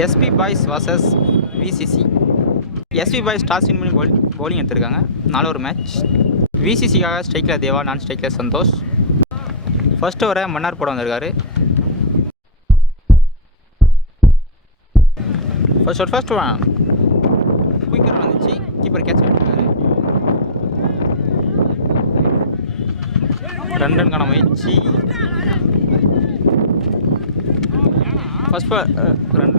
SP boys vs VCC. SP boys toss win பண்ணி bowling எடுத்திருக்காங்க. 4 over match. விசிசிக்காக ஸ்ட்ரைக்கில் தேவா, நான் ஸ்ட்ரைக்கில் சந்தோஷ். ஃபர்ஸ்ட் ஓவரை மன்னார் போட வந்திருக்காரு. ஃபர்ஸ்ட் ஓவர் குயிக்கர் வந்துச்சு. கீப்பர் கேட்ச் எடுத்துருக்காரு. 2 ரன்கான முயற்சி. First ball 2 run.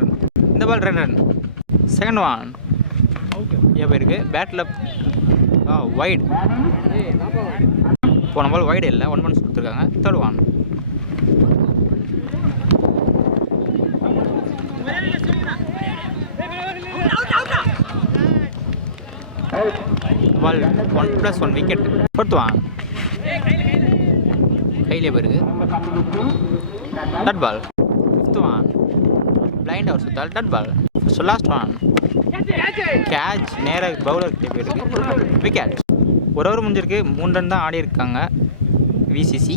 இந்த பால் 2 ரன். செகண்ட் ஒன் போயிருக்கு. பேட்டில் வைடு. போன பால் வைடு இல்லை, 1 ரன்ஸ் கொடுத்துருக்காங்க. Third one ball 1+1 wicket. Fourth one கையிலே போயிருக்கு. Dot ball. ஃபிஃப்த் ஒன் பிளைண்ட் அவர் சுத்தால் dot ball. Last one catch நேராக பவுலர்கிட்ட போயிருக்கு. விக்கெட். ஒரு ஓவர் முடிஞ்சிருக்கு. 3 ரன் தான் ஆடி இருக்காங்க விசிசி.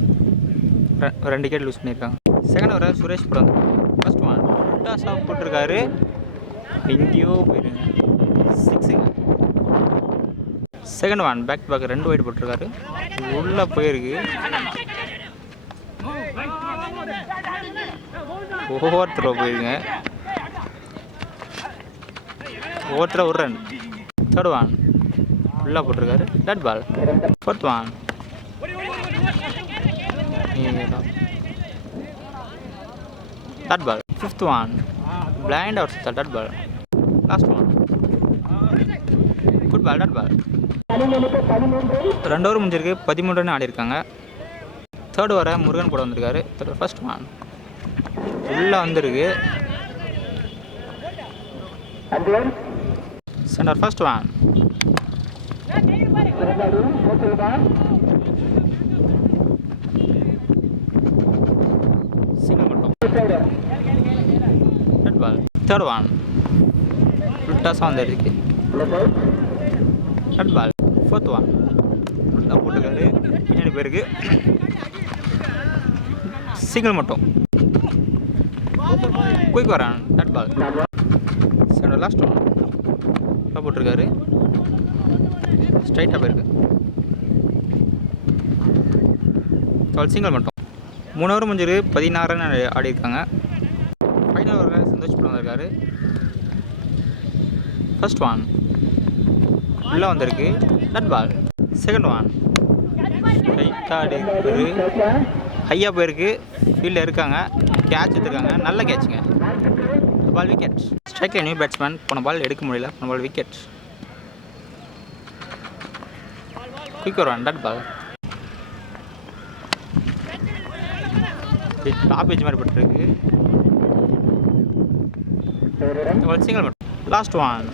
2 விக்கெட் லூஸ் பண்ணியிருக்காங்க. செகண்ட் ஓவர் சுரேஷ் போட வந்திருக்காரு. ஃபர்ஸ்ட் ஒன் டாஸ் ஆஃப் போட்டிருக்காரு. எங்கேயோ போயிருங்க. 6ங்க. Second one back to back 2 wide போட்டிருக்காரு. உள்ளே போயிருக்கு. ஓவர் த்ரோ போயிருங்க. Over throw 1 run. Third one உள்ளே போட்டிருக்காரு. Dot ball. Fourth one dot ball. Fifth one பிளைண்ட் அவுட் சுத்தா dot ball. Last one good ball. Dot ball. 2 over முடிஞ்சிருக்கு. 13 run ஆடி இருக்காங்க. தேர்ட் ஓவரை முருகன் போட வந்திருக்காரு. ஃபர்ஸ்ட் ஒன் உள்ளே வந்திருக்கு. சென்டர். ஃபர்ஸ்ட் ஒன் சிங்கிள் மட்டும். டட் பால். தேர்ட் ஒன் ஃபுல் டாஸாக வந்துருக்கு. டட் பால். ஃபோர்த் ஒன் ஃபுல்லாக போட்டுருக்காரு. பின்னாடி போயிருக்கு. சிங்கிள் மட்டும். குயிக் வரான். டட் பால். சென்டர். லாஸ்ட் ஒன் ஃபுல்லாக போட்டிருக்காரு. ஸ்ட்ரைட்டாக போயிருக்கு. சிங்கிள் மட்டும். 3 ஓவர் முடிஞ்சிருக்கு. 16 ரன் ஆடி இருக்காங்க. ஃபைனல் ஓவரில் சந்தோஷ் போட வந்திருக்காரு. ஃபர்ஸ்ட் ஒன் உள்ளே வந்திருக்கு. Dot ball. செகண்ட் ஒன் ரைட்டாக அடிக்கிறது. ஹையாக போயிருக்கு. ஃபீல்டில் இருக்காங்க. கேட்ச் எடுத்துருக்காங்க. நல்ல கேட்சுங்க. Ball wicket. ஸ்ட்ரைக்கில் நியூ பேட்ஸ்மேன். போன பால் எடுக்க முடியல. போன பால் விக்கெட். குயிக் ஒரு 1 டட் பால். டாப் ஏஜ் மாதிரி பட்டிருக்கு. சிங்கிள் மட்டும். Last one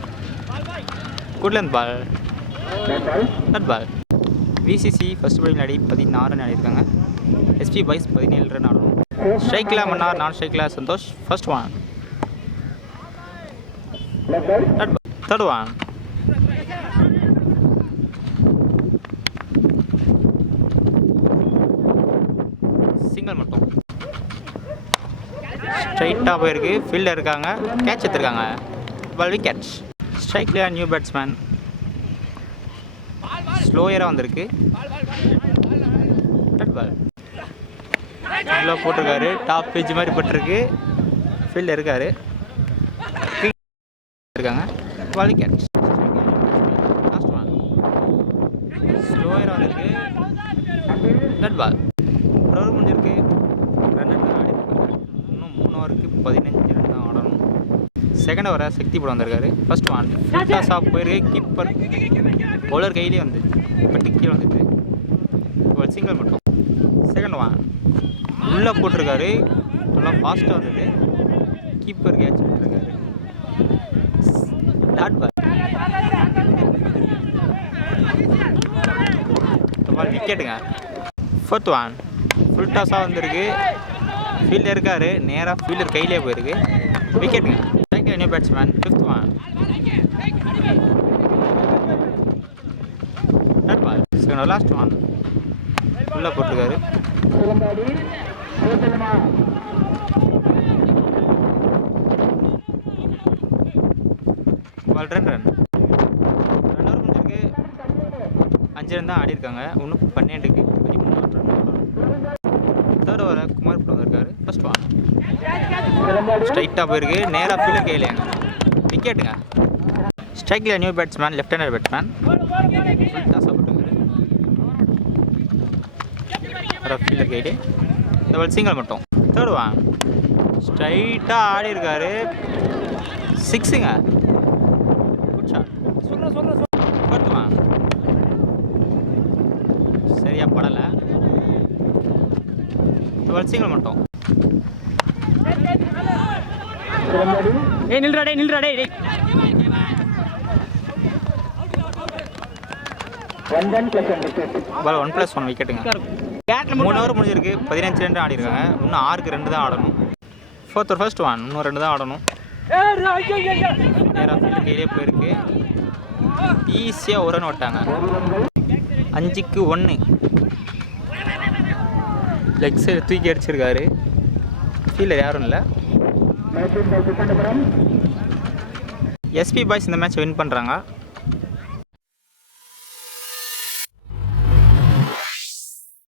good length ball. Dot ball. VCC first bowling ஆடி 16 ரன் ஆடிருக்காங்க. எஸ்பி பாய்ஸ் 17 ரன் ஆடணும். ஸ்ட்ரைக்கில் மன்னார், நான் ஸ்ட்ரைக்கில் Santosh. First one dot ball. Third one single மட்டும். ஸ்ட்ரைட்டாக போயிருக்கு. ஃபீல்டில் இருக்காங்க. கேட்ச் எடுத்துருக்காங்க. Ball wicket. ஸ்ட்ரைக்கில் நியூ பேட்ஸ்மேன். ஸ்லோயராக வந்திருக்கு. டட் பால். நல்லா போட்டிருக்காரு. டாப் பேஜ் மாதிரி போட்டிருக்கு. ஃபீல்டில் இருக்காரு. இருக்காங்க. Ball wicket. லாஸ்ட் ஒன் ஸ்லோயராக வந்திருக்கு. டட் பால். ஒரு ஓவர் முடிஞ்சிருக்கு. 2 ரன் ஆடி இருக்காங்க. இன்னும் 3 ஓவருக்கு 15 ரன் தான் ஆடணும். செகண்ட் ஓவரை சக்தி போட வந்திருக்காரு. ஃபர்ஸ்ட் ஒன் டாஸ் ஆஃப் போயிருக்கு. கீப்பர் பவுலர் கையிலே வந்துச்சு. பட்டு கீழே வந்துச்சு. ஒரு சிங்கிள் மட்டும். செகண்ட் ஒன் உள்ளே போட்டிருக்காரு. நல்லா ஃபாஸ்ட்டாக வந்தது. கீப்பர் கேட்ச் விட்டுருக்காரு. Dot ball. பால் விக்கெட்டுங்க. ஃபோர்த் ஒன் ஃபுல் டாஸாக வந்திருக்கு. ஃபீல்டர் இருக்காரு. நேராக ஃபீல்டர் கையிலே போயிருக்கு. விக்கெட்டுங்க. ஸ்ட்ரைக்கில் new batsman. Fifth one dot ball. Second last one உள்ளே போட்டிருக்காரு. பால் 2 ரன். 2 ஓவர் முடிஞ்சிருக்கு. 5 ரன் தான் ஆடி இருக்காங்க. இன்னும் 12க்கு 13 ரன். தேர்ட் ஓவரை குமார் வந்திருக்காரு. ஃபர்ஸ்ட் ஒன் ஸ்ட்ரைட்டாக போயிருக்கு. நேராக ஃபீல்டர் கையிலேங்க. விக்கெட்டுங்க. ஸ்ட்ரைக்கில் new batsman, left hander batsman. Fielder கைடு இந்த பால் சிங்கிள் மட்டும். தேர்ட் ஒன் ஸ்ட்ரைட்டாக ஆடி இருக்காரு. 6ங்க. Good shot. ஃபோர்த் ஒன் சரியா படலை. இந்த பால் சிங்கிள் மட்டும். நில்றா டேய். பால் 1+1 விக்கெட்டுங்க. 3 ஓவர் முடிஞ்சிருக்கு. 15 ரன் ஆடி இருக்காங்க. இன்னும் 6க்கு 2 தான் ஆடணும். ஃபோர்த் ஓவர் ஃபர்ஸ்ட் ஒன் இன்னும் 2 தான் ஆடணும். நேராக ஃபீல்டு கையிலே போயிருக்கு. ஈஸியாக ஒரு ரன் ஓட்டாங்க. 5க்கு 1. லெக் சைடு தூக்கி அடிச்சிருக்காரு. ஃபீல்டர் யாரும் இல்லை. எஸ்பி பாய்ஸ் இந்த மேட்ச் வின் பண்ணுறாங்க.